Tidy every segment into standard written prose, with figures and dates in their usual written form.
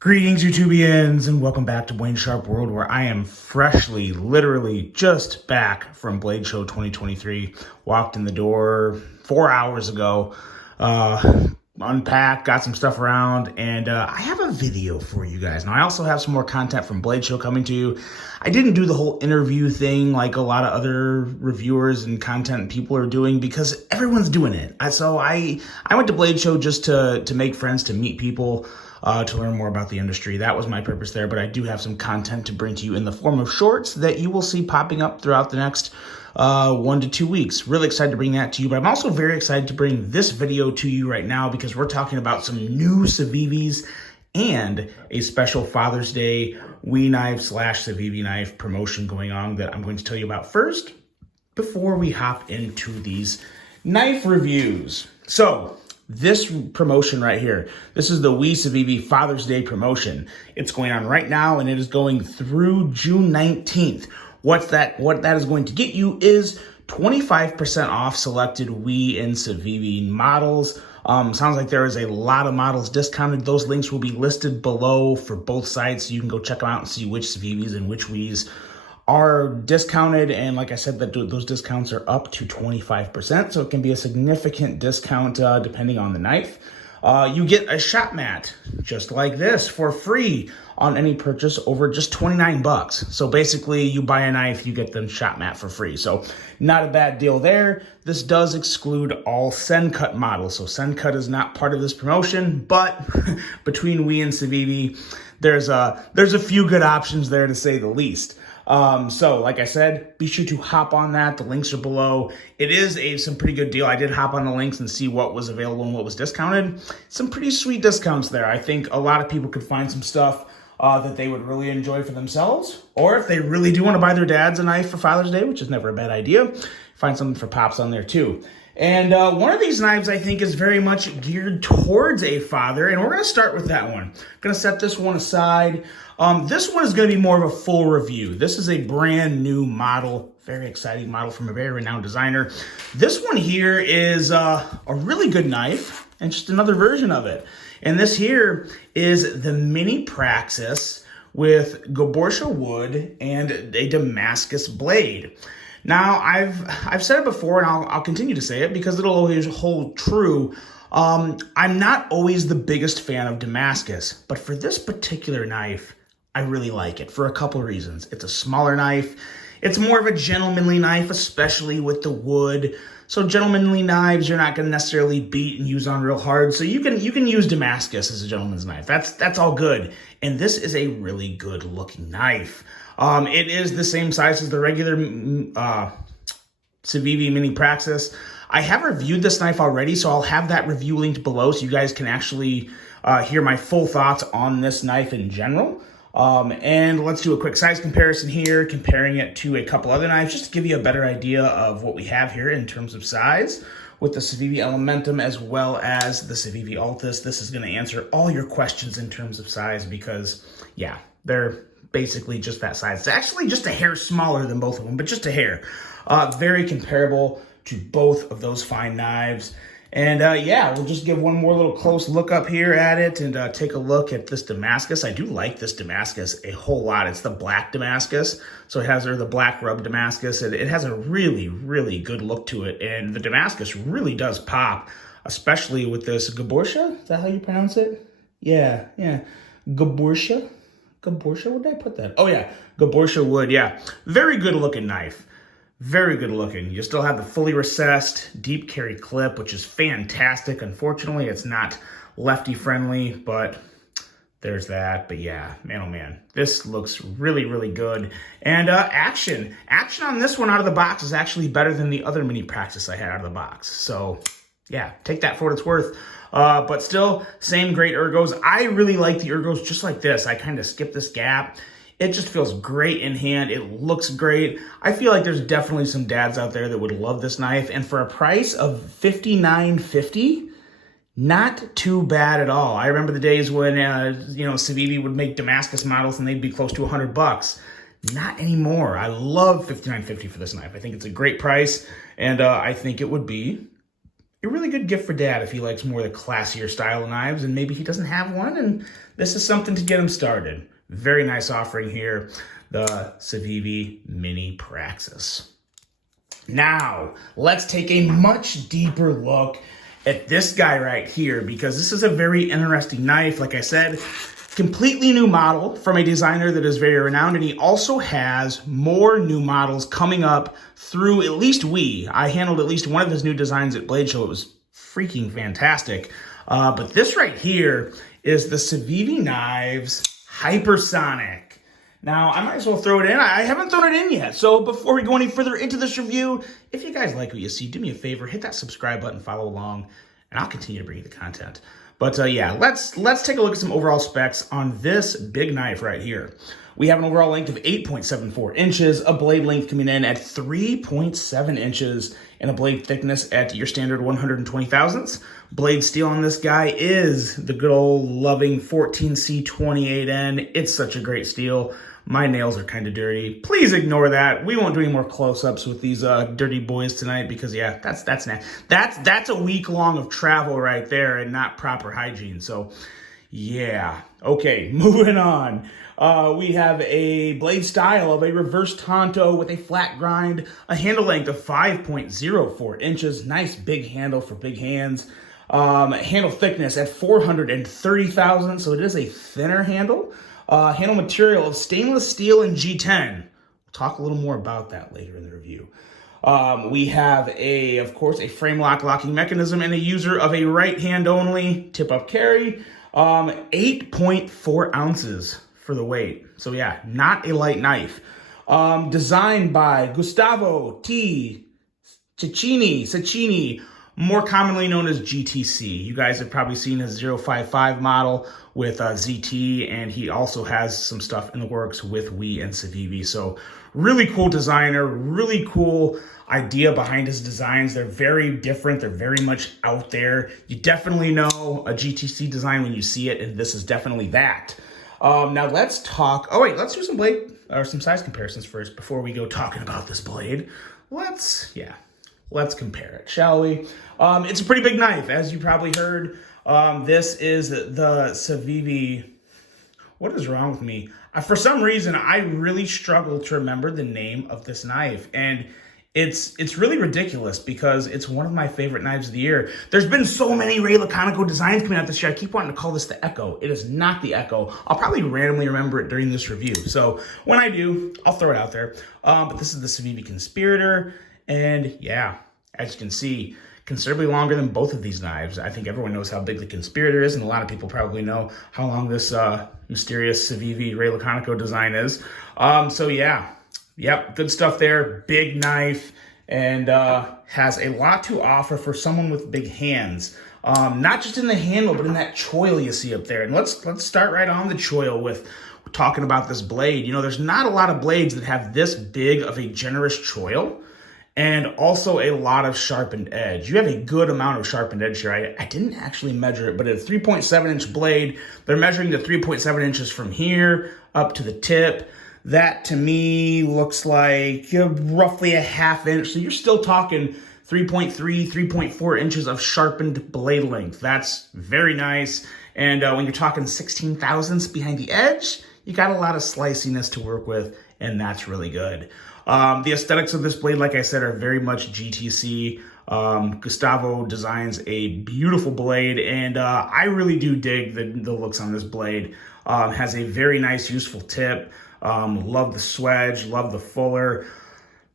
Greetings, YouTubians, and welcome back to Blade Sharp World, where I am freshly, literally just back from Blade Show 2023. Walked in the door 4 hours ago, unpacked, got some stuff around, and I have a video for you guys. Now, I also have some more content from Blade Show coming to you. I didn't do the whole interview thing like a lot of other reviewers and content people are doing because everyone's doing it. So I went to Blade Show just to make friends, to meet people, to learn more about the industry. That was my purpose there, but I do have some content to bring to you in the form of shorts that you will see popping up throughout the next 1 to 2 weeks. Really excited to bring that to you, but I'm also very excited to bring this video to you right now because we're talking about some new Civivis and a special Father's Day WE knife / Civivi knife promotion going on that I'm going to tell you about first before we hop into these knife reviews. So, this promotion right here, this is the WE Civivi Father's Day promotion. It's going on right now and it is going through June 19th. What that is going to get you is 25% off selected WE and Civivi models. Sounds like there is a lot of models discounted. Those links will be listed below for both sites, so you can go check them out and see which Civivis and which WEs are discounted. And like I said, that those discounts are up to 25%, so it can be a significant discount depending on the knife. You get a shot mat just like this for free on any purchase over just 29 bucks. So basically you buy a knife, you get the shot mat for free. So not a bad deal there. This does exclude all Send Cut models. So Send Cut is not part of this promotion, but between WE and Civivi, there's a few good options there to say the least. So like I said, be sure to hop on that. The links are below. It is some pretty good deal. I did hop on the links and see what was available and what was discounted. Some pretty sweet discounts there. I think a lot of people could find some stuff that they would really enjoy for themselves. Or if they really do want to buy their dads a knife for Father's Day, which is never a bad idea, find something for Pops on there too. And one of these knives, I think, is very much geared towards a father, and we're going to start with that one. Going to set this one aside. This one is going to be more of a full review. This is a brand new model, very exciting model from a very renowned designer. This one here is a really good knife, and just another version of it. And this here is the mini Praxis with Gaborsha wood and a Damascus blade. Now, I've said it before, and I'll continue to say it because it'll always hold true. I'm not always the biggest fan of Damascus, but for this particular knife, I really like it for a couple of reasons. It's a smaller knife. It's more of a gentlemanly knife, especially with the wood. So gentlemanly knives, you're not going to necessarily beat and use on real hard. So you can use Damascus as a gentleman's knife. That's all good. And this is a really good looking knife. It is the same size as the regular Civivi Mini Praxis. I have reviewed this knife already, so I'll have that review linked below so you guys can actually hear my full thoughts on this knife in general. And let's do a quick size comparison here, comparing it to a couple other knives, just to give you a better idea of what we have here in terms of size with the Civivi Elementum as well as the Civivi Altis. This is going to answer all your questions in terms of size because, yeah, they're basically just that size. It's actually just a hair smaller than both of them, but just a hair. Very comparable to both of those fine knives. And yeah, we'll just give one more little close look up here at it and take a look at this Damascus. I do like this Damascus a whole lot. It's the black Damascus, so it has the black rub Damascus. It has a really, really good look to it, and the Damascus really does pop, especially with this Gaborsha. Is that how you pronounce it? Yeah. Gaborsha? Gaborsha, where did I put that? Oh yeah, Gaborsha wood, yeah. Very good looking knife. Very good looking. You still have the fully recessed deep carry clip, which is fantastic. Unfortunately, it's not lefty friendly, but there's that. But yeah, man, oh man, this looks really, really good. And action on this one out of the box is actually better than the other mini Praxis I had out of the box. So yeah, take that for what it's worth. But still, same great ergos. I really like the ergos just like this. I kind of skip this gap. It just feels great in hand. It looks great. I feel like there's definitely some dads out there that would love this knife. And for a price of $59.50, not too bad at all. I remember the days when, Civivi would make Damascus models and they'd be close to 100 bucks. Not anymore. I love $59.50 for this knife. I think it's a great price. And I think it would be a really good gift for dad if he likes more of the classier style of knives and maybe he doesn't have one, and this is something to get him started. Very nice offering here, the Civivi Mini Praxis. Now, let's take a much deeper look at this guy right here, because this is a very interesting knife. Like I said, completely new model from a designer that is very renowned, and he also has more new models coming up through at least I handled at least one of his new designs at Blade Show. It was freaking fantastic. But this right here is the Civivi Knives Hypersonic. Now, I might as well throw it in. I haven't thrown it in yet. So before we go any further into this review, if you guys like what you see, do me a favor, hit that subscribe button, follow along, and I'll continue to bring you the content. But yeah, let's take a look at some overall specs on this big knife right here. We have an overall length of 8.74 inches, a blade length coming in at 3.7 inches, and a blade thickness at your standard 120 thousandths. Blade steel on this guy is the good old loving 14C28N. It's such a great steel. My nails are kind of dirty. Please ignore that. We won't do any more close-ups with these dirty boys tonight, because yeah, that's a week long of travel right there and not proper hygiene. So yeah, okay, moving on. We have a blade style of a reverse Tonto with a flat grind, a handle length of 5.04 inches, nice big handle for big hands. Handle thickness at 430 thousandths, so it is a thinner handle. Handle material of stainless steel and G10. We'll talk a little more about that later in the review. We have of course, a frame locking mechanism and a user of a right hand only tip-up carry. 8.4 ounces for the weight. So yeah, not a light knife. Designed by Gustavo T. Cecchini, more commonly known as GTC. You guys have probably seen his 055 model with ZT, and he also has some stuff in the works with and Civivi. So really cool designer, really cool idea behind his designs. They're very different. They're very much out there. You definitely know a GTC design when you see it, and this is definitely that. Now let's talk, let's do some blade or some size comparisons first before we go talking about this blade. Let's compare it, shall we? It's a pretty big knife, as you probably heard. This is the Civivi. What is wrong with me? For some reason, I really struggle to remember the name of this knife, and it's really ridiculous because it's one of my favorite knives of the year. There's been so many Ray Laconico designs coming out this year. I keep wanting to call this the Echo. It is not the Echo. I'll probably randomly remember it during this review. So when I do, I'll throw it out there. But this is the Civivi Conspirator, and yeah, as you can see, considerably longer than both of these knives. I think everyone knows how big the Conspirator is, and a lot of people probably know how long this mysterious Civivi Ray Laconico design is. So yeah, yep, good stuff there. Big knife, and has a lot to offer for someone with big hands. Not just in the handle, but in that choil you see up there. And let's start right on the choil with talking about this blade. You know, there's not a lot of blades that have this big of a generous choil, and also a lot of sharpened edge. You have a good amount of sharpened edge here. I didn't actually measure it, but at a 3.7 inch blade, they're measuring the 3.7 inches from here up to the tip. That to me looks like roughly a ½ inch. So you're still talking 3.3, 3.4 inches of sharpened blade length. That's very nice. And when you're talking 16 thousandths behind the edge, you got a lot of sliciness to work with, and that's really good. The aesthetics of this blade, like I said, are very much GTC. Gustavo designs a beautiful blade, and I really do dig the looks on this blade. Has a very nice, useful tip. Love the swedge, love the fuller.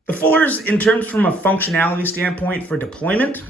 The fullers, in terms from a functionality standpoint for deployment,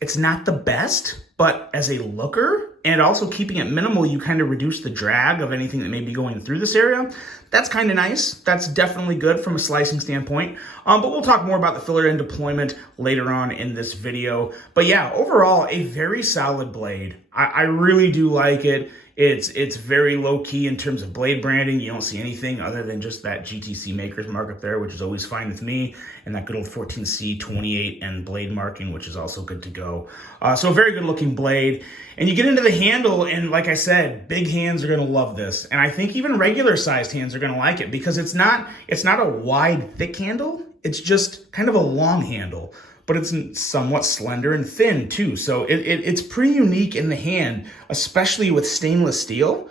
it's not the best, but as a looker, and also keeping it minimal, you kind of reduce the drag of anything that may be going through this area. That's kind of nice. That's definitely good from a slicing standpoint. But we'll talk more about the filler and deployment later on in this video. But yeah, overall, a very solid blade. I really do like it. It's very low-key in terms of blade branding. You don't see anything other than just that GTC maker's mark up there, which is always fine with me, and that good old 14C28N blade marking, which is also good to go. So a very good-looking blade. And you get into the handle, and like I said, big hands are going to love this. And I think even regular-sized hands are going to like it because it's not a wide, thick handle. It's just kind of a long handle. but it's somewhat slender and thin too. So it's pretty unique in the hand, especially with stainless steel.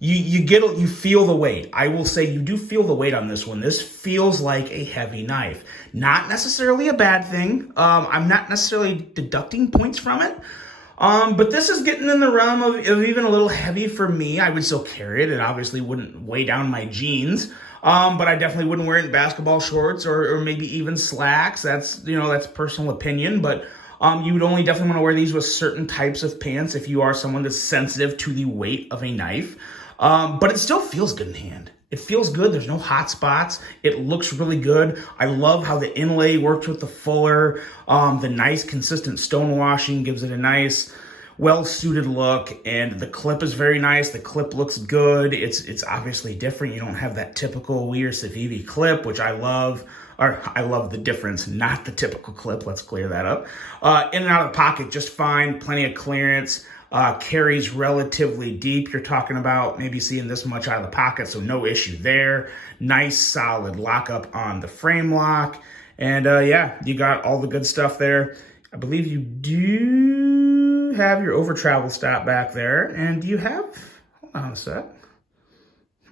You feel the weight. I will say you do feel the weight on this one. This feels like a heavy knife. Not necessarily a bad thing. I'm not necessarily deducting points from it. But this is getting in the realm of even a little heavy for me. I would still carry it. It obviously wouldn't weigh down my jeans. But I definitely wouldn't wear it in basketball shorts or maybe even slacks. That's personal opinion. But you would only definitely want to wear these with certain types of pants if you are someone that's sensitive to the weight of a knife. But it still feels good in hand. It feels good. There's no hot spots. It looks really good. I love how the inlay works with the fuller. The nice consistent stone washing gives it a nice, well-suited look. And the clip is very nice. The clip looks good. It's obviously different. You don't have that typical weird Civivi clip, which I love. Or I love the difference, not the typical clip. Let's clear that up. In and out of the pocket, just fine. Plenty of clearance. Carries relatively deep. You're talking about maybe seeing this much out of the pocket, so no issue there. Nice, solid lockup on the frame lock. And yeah, you got all the good stuff there. I believe you do have your over travel stop back there. And you have, hold on a sec.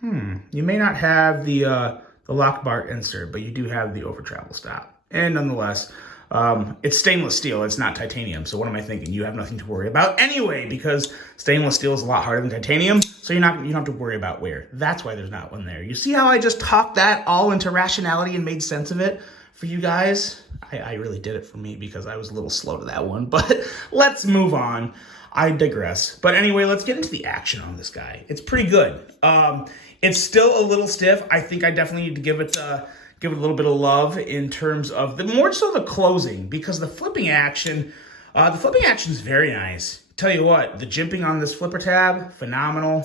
You may not have the lock bar insert, but you do have the over travel stop. And nonetheless, it's stainless steel. It's not titanium. So what am I thinking? You have nothing to worry about anyway, because stainless steel is a lot harder than titanium. So you don't have to worry about wear. That's why there's not one there. You see how I just talked that all into rationality and made sense of it for you guys? I really did it for me because I was a little slow to that one, but let's move on. I digress. But anyway, let's get into the action on this guy. It's pretty good. It's still a little stiff. I think I definitely need to give it a little bit of love in terms of more so the closing, because the flipping action is very nice. Tell you what, the jimping on this flipper tab, phenomenal.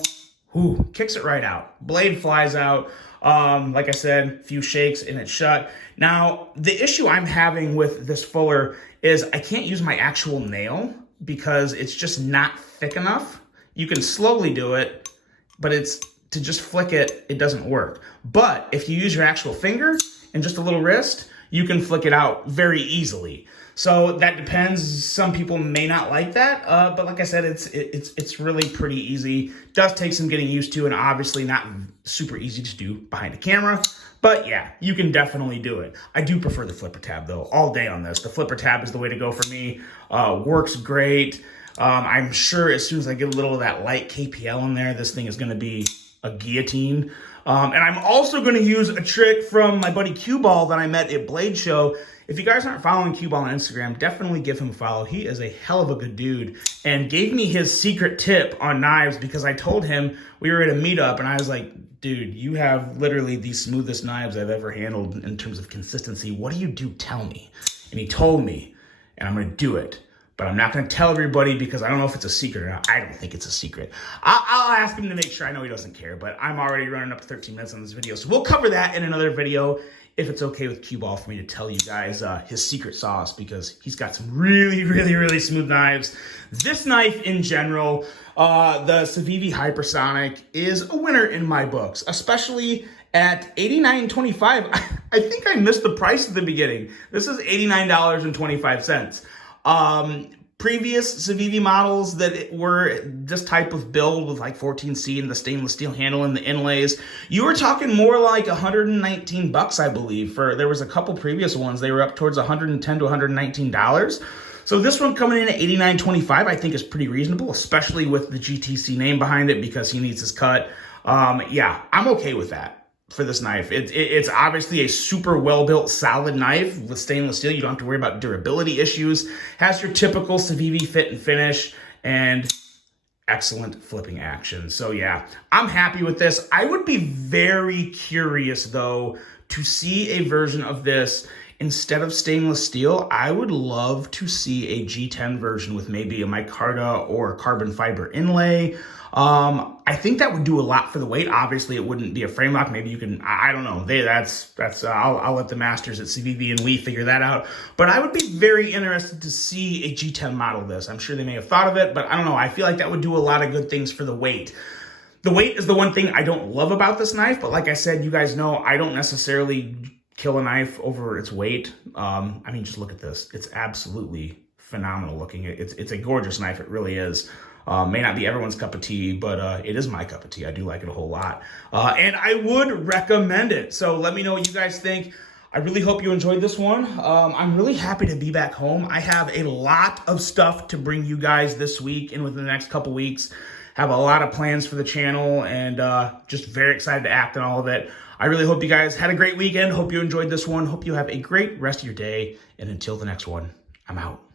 Ooh, kicks it right out. Blade flies out. Like I said, few shakes and it's shut. Now, the issue I'm having with this fuller is I can't use my actual nail because it's just not thick enough. You can slowly do it, but to just flick it, it doesn't work. But if you use your actual finger and just a little wrist, you can flick it out very easily. So that depends. Some people may not like that, but like I said, it's really pretty easy. Does take some getting used to, and obviously not super easy to do behind a camera. But yeah, you can definitely do it. I do prefer the flipper tab though, all day on this. The flipper tab is the way to go for me. Works great. I'm sure as soon as I get a little of that light KPL in there, this thing is going to be a guillotine. And I'm also going to use a trick from my buddy Q-Ball that I met at Blade Show. If you guys aren't following Q-Ball on Instagram, definitely give him a follow. He is a hell of a good dude and gave me his secret tip on knives because I told him we were at a meetup and I was like, dude, you have literally the smoothest knives I've ever handled in terms of consistency. What do you do? Tell me. And he told me, and I'm going to do it. But I'm not going to tell everybody because I don't know if it's a secret or not. I don't think it's a secret. I'll ask him to make sure. I know he doesn't care, but I'm already running up to 13 minutes on this video. So we'll cover that in another video if it's okay with Q-Ball for me to tell you guys his secret sauce, because he's got some really, really, really smooth knives. This knife in general, the Civivi Hypersonic, is a winner in my books, especially at $89.25. I think I missed the price at the beginning. This is $89.25. Previous Civivi models that were this type of build with like 14C and the stainless steel handle and the inlays, you were talking more like 119 bucks, I believe. There was a couple previous ones, they were up towards 110 to $119. So this one coming in at $89.25, I think is pretty reasonable, especially with the GTC name behind it because he needs his cut. Yeah, I'm okay with that for this knife. It's obviously a super well-built, solid knife with stainless steel. You don't have to worry about durability issues. Has your typical Civivi fit and finish, and excellent flipping action. So yeah, I'm happy with this. I would be very curious, though, to see a version of this instead of stainless steel. I would love to see a G10 version with maybe a micarta or carbon fiber inlay. I think that would do a lot for the weight. Obviously, it wouldn't be a frame lock. Maybe you can, I don't know. I'll let the masters at Civivi and we figure that out. But I would be very interested to see a G10 model of this. I'm sure they may have thought of it, but I don't know. I feel like that would do a lot of good things for the weight. The weight is the one thing I don't love about this knife, but like I said, you guys know I don't necessarily kill a knife over its weight. I mean, just look at this. It's absolutely phenomenal looking. It's a gorgeous knife. It really is. May not be everyone's cup of tea, but it is my cup of tea. I do like it a whole lot. And I would recommend it. So let me know what you guys think. I really hope you enjoyed this one. I'm really happy to be back home. I have a lot of stuff to bring you guys this week and within the next couple weeks. Have a lot of plans for the channel and just very excited to act on all of it. I really hope you guys had a great weekend. Hope you enjoyed this one. Hope you have a great rest of your day. And until the next one, I'm out.